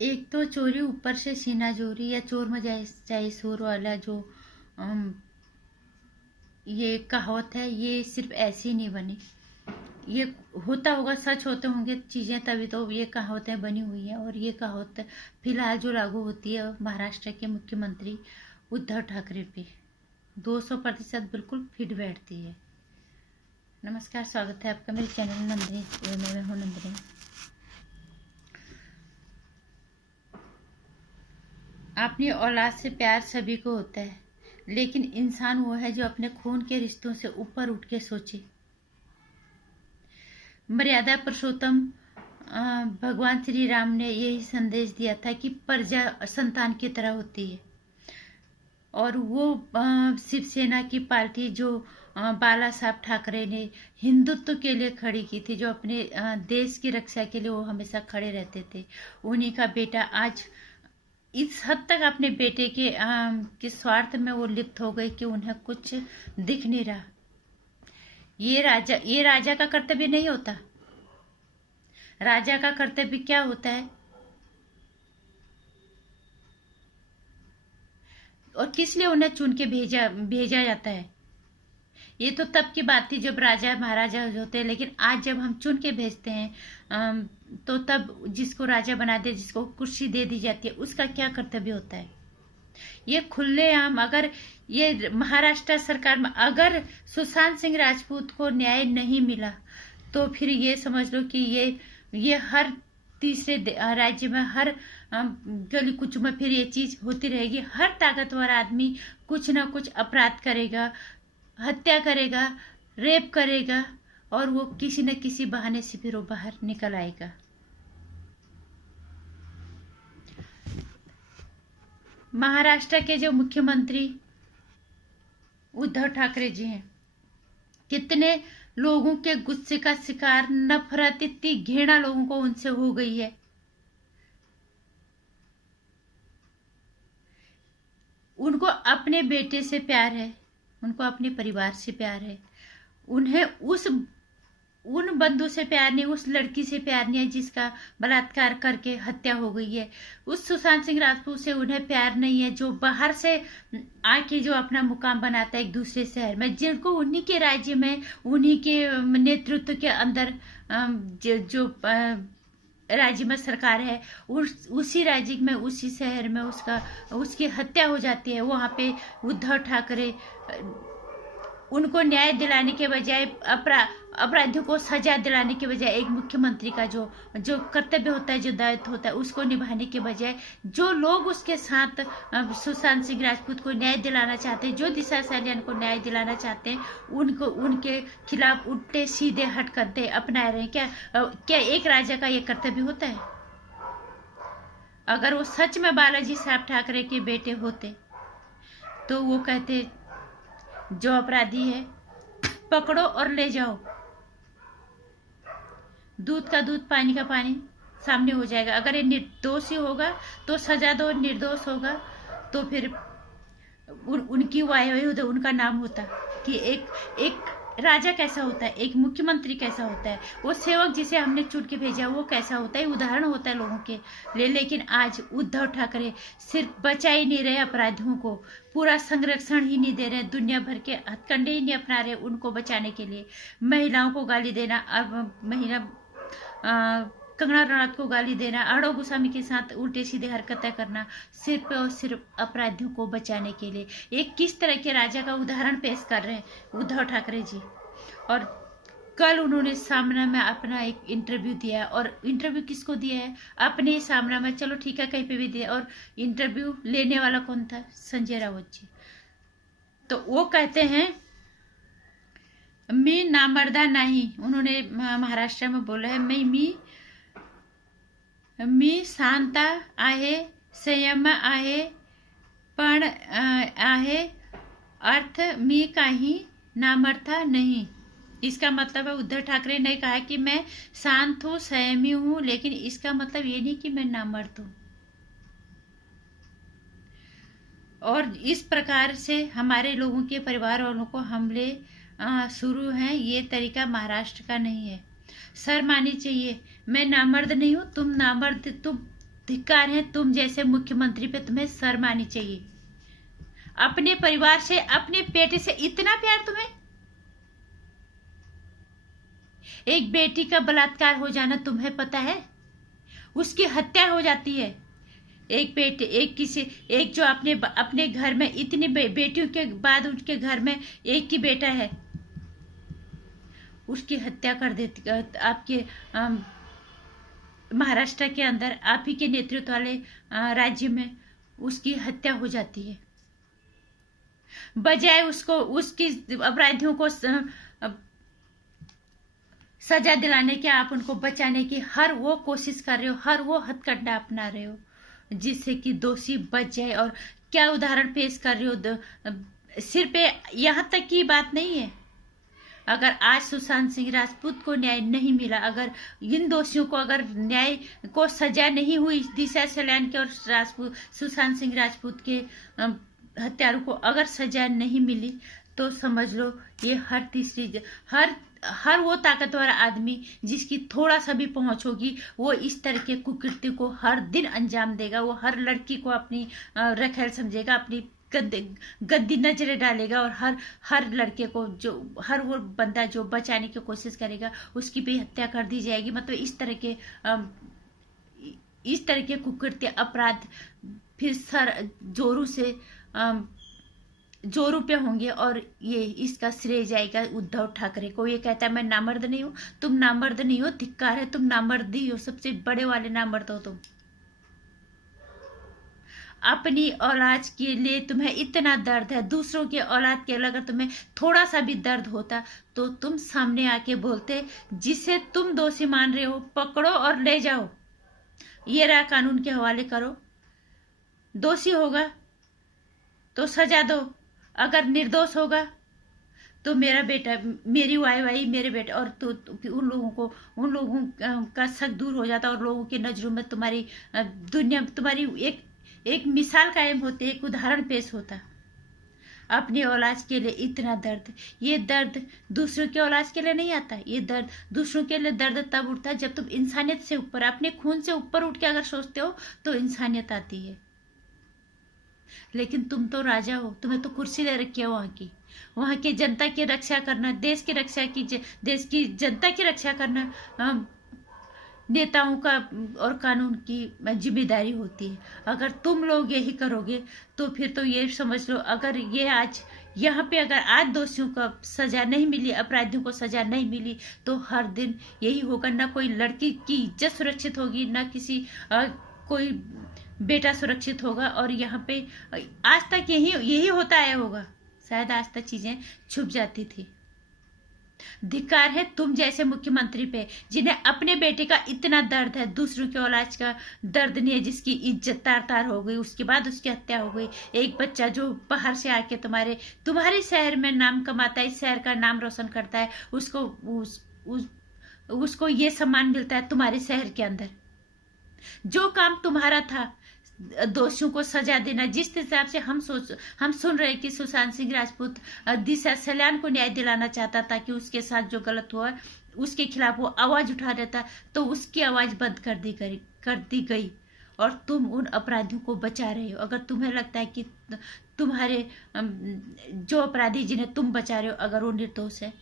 एक तो चोरी ऊपर से सीना चोरी या चोर में जाए चाहे शोर वाला जो अम, ये कहावत है, ये सिर्फ ऐसी नहीं बनी। ये होता होगा, सच होते होंगे चीजें, तभी तो ये कहावतें बनी हुई है। और ये कहावत फिलहाल जो लागू होती है महाराष्ट्र के मुख्यमंत्री उद्धव ठाकरे पे 200% बिल्कुल फिट बैठती है। नमस्कार, स्वागत है आपका मेरे चैनल नंदिनी में। मैं हूँ नंदिनी। अपनी औलाद से प्यार सभी को होता है, लेकिन इंसान वो है जो अपने खून के रिश्तों से ऊपर उठ के सोचे। मर्यादा पुरुषोत्तम भगवान श्री राम ने यही संदेश दिया था कि प्रजा संतान की तरह होती है। और वो शिवसेना की पार्टी जो बाला साहब ठाकरे ने हिंदुत्व के लिए खड़ी की थी, जो अपने देश की रक्षा के लिए वो हमेशा खड़े रहते थे, उन्हीं का बेटा आज इस हद तक अपने बेटे के स्वार्थ में वो लिप्त हो गई कि उन्हें कुछ दिख नहीं रहा। ये राजा का कर्तव्य नहीं होता। राजा का कर्तव्य क्या होता है और किस लिए उन्हें चुन के भेजा भेजा जाता है? ये तो तब की बात थी जब राजा महाराजा होते हैं, लेकिन आज जब हम चुन के भेजते हैं तो तब जिसको राजा बना दे, जिसको कुर्सी दे दी जाती है, उसका क्या कर्तव्य होता है? ये खुलेआम, अगर ये महाराष्ट्र सरकार में अगर सुशांत सिंह राजपूत को न्याय नहीं मिला तो फिर ये समझ लो कि ये हर तीसरे राज्य में, हर गली कुछ में फिर ये चीज होती रहेगी। हर ताकतवर आदमी कुछ ना कुछ अपराध करेगा, हत्या करेगा, रेप करेगा, और वो किसी न किसी बहाने से फिर वो बाहर निकल आएगा। महाराष्ट्र के जो मुख्यमंत्री उद्धव ठाकरे जी हैं, कितने लोगों के गुस्से का शिकार, नफरत, इतनी घृणा लोगों को उनसे हो गई है। उनको अपने बेटे से प्यार है, उनको अपने परिवार से प्यार है, उन्हें उन बंधु से प्यार नहीं, उस लड़की से प्यार नहीं है जिसका बलात्कार करके हत्या हो गई है। उस सुशांत सिंह राजपूत से उन्हें प्यार नहीं है जो बाहर से आके जो अपना मुकाम बनाता है एक दूसरे शहर में, जिनको उन्हीं के राज्य में, उन्हीं के नेतृत्व के अंदर जो राज्य में सरकार है, उसी राज्य में, उसी शहर में उसकी हत्या हो जाती है। वहां पे उद्धव ठाकरे उनको न्याय दिलाने के बजाय, अपराधियों को सजा दिलाने के बजाय, एक मुख्यमंत्री का जो कर्तव्य होता है, जो दायित्व होता है, उसको निभाने के बजाय जो लोग उसके साथ सुशांत सिंह राजपूत को न्याय दिलाना चाहते हैं, जो दिशा सैलियन को न्याय दिलाना चाहते हैं, उनको उनके खिलाफ उल्टे सीधे हरकतें अपना रहे हैं। क्या एक राजा का ये कर्तव्य होता है? अगर वो सच में बालाजी साहब ठाकरे के बेटे होते तो वो कहते जो अपराधी है पकड़ो और ले जाओ, दूध का दूध, पानी का पानी सामने हो जाएगा। अगर ये निर्दोषी होगा तो सजा दो, निर्दोष होगा तो फिर उनकी वायुयुद्ध उनका नाम होता कि एक राजा कैसा होता है, एक मुख्यमंत्री कैसा होता है, वो सेवक जिसे हमने चुन के भेजा वो कैसा होता है, उदाहरण होता है लोगों के लिए। लेकिन आज उद्धव ठाकरे सिर्फ बचा ही नहीं रहे अपराधियों को, पूरा संरक्षण ही नहीं दे रहे, दुनिया भर के हथकंडे ही नहीं अपना रहे उनको बचाने के लिए। महिलाओं को गाली देना, अब महिला कंगना रनौत को गाली देना, आड़ो गोस्वामी के साथ उल्टे सीधे हरकतें करना, सिर्फ और सिर्फ अपराधियों को बचाने के लिए। एक किस तरह के राजा का उदाहरण पेश कर रहे हैं उद्धव ठाकरे जी। और कल उन्होंने सामना में अपना एक इंटरव्यू दिया है, और इंटरव्यू किसको दिया है? अपने सामना में, चलो ठीक है कहीं पे भी दिया, और इंटरव्यू लेने वाला कौन था? संजय राउत जी। तो वो कहते हैं मी नामर्दा नहीं, उन्होंने महाराष्ट्र में बोला है, मी शांत आहे, संयम आहे, पण आहे अर्थ मी काही नामर्था नहीं। इसका मतलब है उद्धव ठाकरे ने कहा कि मैं शांत हूँ, संयमी हूँ, लेकिन इसका मतलब ये नहीं कि मैं नामर्द हूँ। और इस प्रकार से हमारे लोगों के परिवार वालों को हमले शुरू हैं। ये तरीका महाराष्ट्र का नहीं है। शर्म आनी चाहिए। मैं नामर्द नहीं हूँ, तुम नामर्द, धिक्कार है तुम जैसे मुख्यमंत्री पे, तुम्हें शर्म आनी चाहिए। अपने परिवार से, अपने बेटे से इतना प्यार तुम्हें। एक बेटी का बलात्कार हो जाना तुम्हें पता है, उसकी हत्या हो जाती है। एक बेटे, एक जो अपने अपने घर में इतनी बेटियों के बाद उनके घर में एक ही बेटा है, उसकी हत्या कर देती। आपके महाराष्ट्र के अंदर आप ही के नेतृत्व वाले राज्य में उसकी हत्या हो जाती है। बजाय उसको, उसकी अपराधियों को सजा दिलाने के, आप उनको बचाने की हर वो कोशिश कर रहे हो, हर वो हथकंडा अपना रहे हो जिससे कि दोषी बच जाए। और क्या उदाहरण पेश कर रहे हो। सिर्फ यहाँ तक की बात नहीं है, अगर आज सुशांत सिंह राजपूत को न्याय नहीं मिला, अगर इन दोषियों को अगर न्याय को सजा नहीं हुई, दिशा सलान के और सुशांत सिंह राजपूत के हत्यारों को अगर सजा नहीं मिली, तो समझ लो ये हर वो ताकतवर आदमी जिसकी थोड़ा सा भी पहुंच होगी, वो इस तरह के कुकृत्य को हर दिन अंजाम देगा। वो हर लड़की को अपनी रखेल समझेगा, अपनी गद्दी नजरें डालेगा, और हर लड़के को, जो हर वो बंदा जो बचाने की कोशिश करेगा उसकी भी हत्या कर दी जाएगी। मतलब इस तरह के कुकृत्य अपराध फिर जोरों पे होंगे, और ये इसका श्रेय जाएगा उद्धव ठाकरे को। ये कहता है मैं नामर्द नहीं हूँ, तुम नामर्द नहीं हो, धिक्कार है, तुम नामर्दी हो, सबसे बड़े वाले नामर्द हो तुम। अपनी औलाद के लिए तुम्हें इतना दर्द है, दूसरों के औलाद के लिए अगर तुम्हें थोड़ा सा भी दर्द होता तो तुम सामने आके बोलते। जिसे तुम दोषी मान रहे हो पकड़ो और ले जाओ, ये रहा कानून के हवाले करो। दोषी होगा तो सजा दो, अगर निर्दोष होगा तो मेरा बेटा, मेरी वाई मेरे बेटा, और तो उन लोगों का शक दूर हो जाता, और लोगों की नजरों में तुम्हारी दुनिया, तुम्हारी एक मिसाल कायम होती, एक उदाहरण पेश होता। अपनी औलाद के लिए इतना दर्द, ये दर्द दूसरों के औलाद के लिए नहीं आता। ये दर्द दूसरों के लिए दर्द तब उठता है जब तुम इंसानियत से ऊपर, अपने खून से ऊपर उठ के अगर सोचते हो तो इंसानियत आती है। लेकिन तुम तो राजा हो, तुम्हें तो कुर्सी ले रखी है वहां की जनता की रक्षा करना, देश की जनता की रक्षा करना नेताओं का और कानून की जिम्मेदारी होती है। अगर तुम लोग यही करोगे तो फिर तो ये समझ लो, अगर ये आज यहाँ पे अगर आज दोषियों को सजा नहीं मिली, अपराधियों को सजा नहीं मिली, तो हर दिन यही होगा। ना कोई लड़की की इज्जत सुरक्षित होगी, ना किसी कोई बेटा सुरक्षित होगा। और यहाँ पे आज तक यही होता आया होगा, शायद आज तक चीजें छुप जाती थी। धिक्कार है तुम जैसे मुख्यमंत्री पे, जिन्हें अपने बेटे का इतना दर्द है, दूसरों के औलाद का दर्द नहीं है, जिसकी इज्जत तार तार हो गई, उसके बाद उसकी हत्या हो गई। एक बच्चा जो बाहर से आके तुम्हारे शहर में नाम कमाता है, इस शहर का नाम रोशन करता है, उसको ये सम्मान मिलता है तुम्हारे शहर के अंदर। जो काम तुम्हारा था, दोषियों को सजा देना, जिस हिसाब से हम सुन रहे कि सुशांत सिंह राजपूत दिशा सलान को न्याय दिलाना चाहता था कि उसके साथ जो गलत हुआ उसके खिलाफ वो आवाज उठा देता, तो उसकी आवाज बंद कर दी गई और तुम उन अपराधियों को बचा रहे हो। अगर तुम्हें लगता है कि तुम्हारे जो अपराधी जिन्हें तुम बचा रहे हो अगर वो निर्दोष है,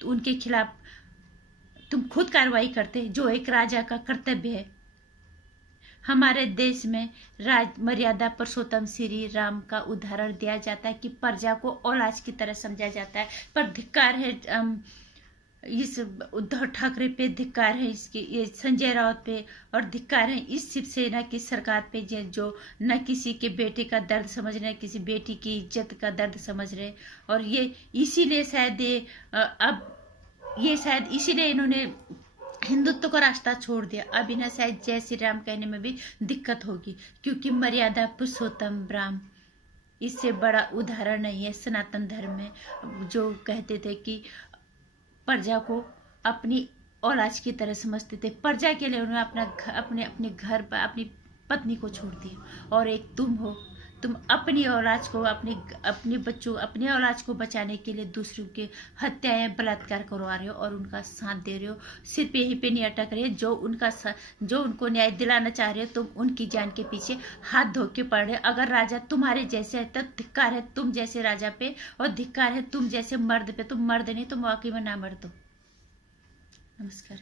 तो उनके खिलाफ तुम खुद कार्रवाई करते, जो एक राजा का कर्तव्य है। हमारे देश में राज मर्यादा पुरुषोत्तम श्री राम का उदाहरण दिया जाता है कि प्रजा को औलाद की तरह समझा जाता है। पर धिक्कार है इस उद्धव ठाकरे पे, धिक्कार है ये संजय राउत पे, और धिक्कार है इस शिवसेना की सरकार पे जो न किसी के बेटे का दर्द समझ रहे, किसी बेटी की इज्जत का दर्द समझ रहे। और ये इसीलिए शायद इसीलिए इन्होंने हिंदुत्व का रास्ता छोड़ दिया। अब इन्हें शायद जय श्री राम कहने में भी दिक्कत होगी, क्योंकि मर्यादा पुरुषोत्तम राम इससे बड़ा उदाहरण नहीं है सनातन धर्म में, जो कहते थे कि प्रजा को अपनी औलाद की तरह समझते थे। प्रजा के लिए उन्होंने अपने घर पर अपनी पत्नी को छोड़ दिया। और एक तुम हो, तुम अपनी औलाद को, अपने बच्चों, अपने औलाद को बचाने के लिए दूसरों के हत्याएं, बलात्कार करवा रहे हो और उनका साथ दे रहे हो। सिर्फ यहीं पे नहीं अटक रहे, जो उनको न्याय दिलाना चाह रहे हो, तुम उनकी जान के पीछे हाथ धो के पड़ रहे हो। अगर राजा तुम्हारे जैसे है तो धिक्कार है तुम जैसे राजा पे, और धिक्कार है तुम जैसे मर्द पे। तुम मर्द नहीं, तुम वाकई में ना मर्द हो। नमस्कार।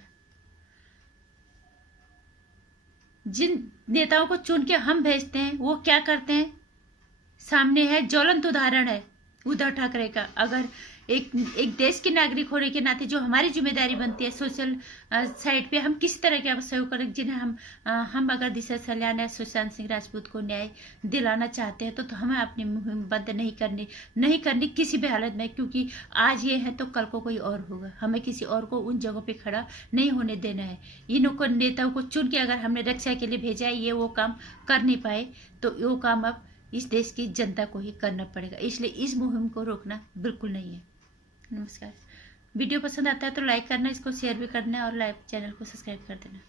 जिन नेताओं को चुन के हम भेजते हैं वो क्या करते हैं, सामने है, ज्वलंत उदाहरण है उद्धव ठाकरे का। अगर एक देश के नागरिक होने के नाते जो हमारी जिम्मेदारी बनती है सोशल साइड पे, हम किस तरह के सहयोग करें, जिन्हें हम अगर दिशा सल्यान या सुशांत सिंह राजपूत को न्याय दिलाना चाहते हैं तो हमें अपनी मुहिम बंद नहीं करनी किसी भी हालत में, क्योंकि आज ये है तो कल को कोई और होगा। हमें किसी और को उन जगहों पे खड़ा नहीं होने देना है। इनको नेताओं को चुन के अगर हमने रक्षा के लिए भेजा है, ये वो काम कर नहीं पाए तो वो काम अब इस देश की जनता को ही करना पड़ेगा। इसलिए इस मुहिम को रोकना बिल्कुल नहीं है। नमस्कार। वीडियो पसंद आता है तो लाइक करना, इसको शेयर भी करना और लाइव चैनल को सब्सक्राइब कर देना।